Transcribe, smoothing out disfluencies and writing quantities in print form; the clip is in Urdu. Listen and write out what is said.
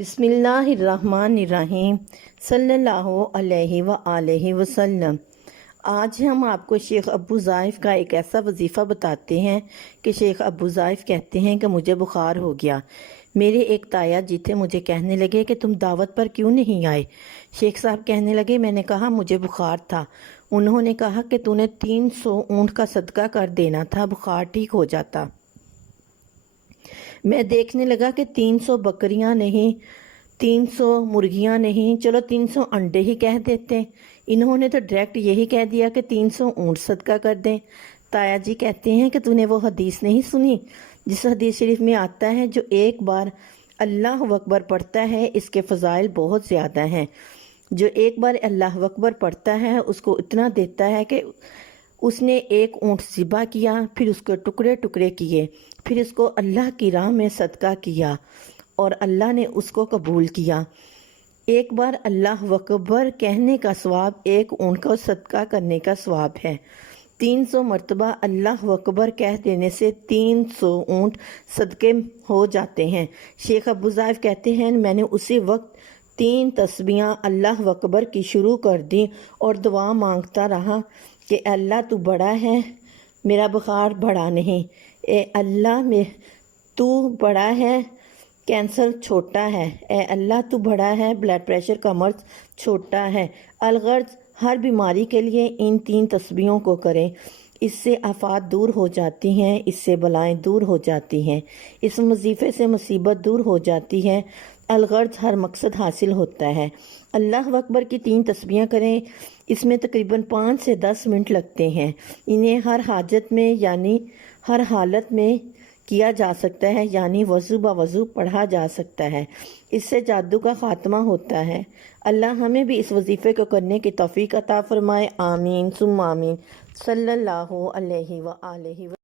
بسم اللہ الرحمن الرحیم صلی اللہ علیہ وآلہ وسلم۔ آج ہم آپ کو شیخ ابو ظائف کا ایک ایسا وظیفہ بتاتے ہیں کہ شیخ ابو ظائف کہتے ہیں کہ مجھے بخار ہو گیا۔ میرے ایک تایا جی تھے، مجھے کہنے لگے کہ تم دعوت پر کیوں نہیں آئے؟ شیخ صاحب کہنے لگے میں نے کہا مجھے بخار تھا۔ انہوں نے کہا کہ تو نے 300 اونٹ کا صدقہ کر دینا تھا، بخار ٹھیک ہو جاتا۔ میں دیکھنے لگا کہ 300 بکریاں نہیں، 300 مرغیاں نہیں، چلو 300 انڈے ہی کہہ دیتے۔ انہوں نے تو ڈائریکٹ یہی کہہ دیا کہ 300 اونٹ صدقہ کر دیں۔ تایا جی کہتے ہیں کہ تو نے وہ حدیث نہیں سنی جس حدیث شریف میں آتا ہے جو ایک بار اللہ اکبر پڑھتا ہے اس کے فضائل بہت زیادہ ہیں۔ جو ایک بار اللہ اکبر پڑھتا ہے اس کو اتنا دیتا ہے کہ اس نے ایک اونٹ ذبح کیا، پھر اس کے ٹکڑے ٹکڑے کیے، پھر اس کو اللہ کی راہ میں صدقہ کیا اور اللہ نے اس کو قبول کیا۔ ایک بار اللہ اکبر کہنے کا ثواب ایک اونٹ کو صدقہ کرنے کا ثواب ہے۔ 300 مرتبہ اللہ اکبر کہہ دینے سے 300 اونٹ صدقے ہو جاتے ہیں۔ شیخ ابو ظائف کہتے ہیں میں نے اسی وقت 3 تسبیحاں اللہ اکبر کی شروع کر دی اور دعا مانگتا رہا کہ اللہ تو بڑا ہے، میرا بخار بڑا نہیں، اے اللہ تو بڑا ہے، کینسر چھوٹا ہے، اے اللہ تو بڑا ہے، بلڈ پریشر کا مرض چھوٹا ہے۔ الغرض ہر بیماری کے لیے ان 3 تسبیحوں کو کریں، اس سے آفات دور ہو جاتی ہیں، اس سے بلائیں دور ہو جاتی ہیں، اس وظیفے سے مصیبت دور ہو جاتی ہے، الغرض ہر مقصد حاصل ہوتا ہے۔ اللہ اکبر کی 3 تسبیحیں کریں، اس میں تقریباً 5 سے 10 منٹ لگتے ہیں۔ انہیں ہر حاجت میں یعنی ہر حالت میں کیا جا سکتا ہے، یعنی وضو بوضو پڑھا جا سکتا ہے۔ اس سے جادو کا خاتمہ ہوتا ہے۔ اللہ ہمیں بھی اس وظیفے کو کرنے کی توفیق عطا فرمائے، آمین ثم آمین۔ صلی اللہ علیہ وآلہ وسلم۔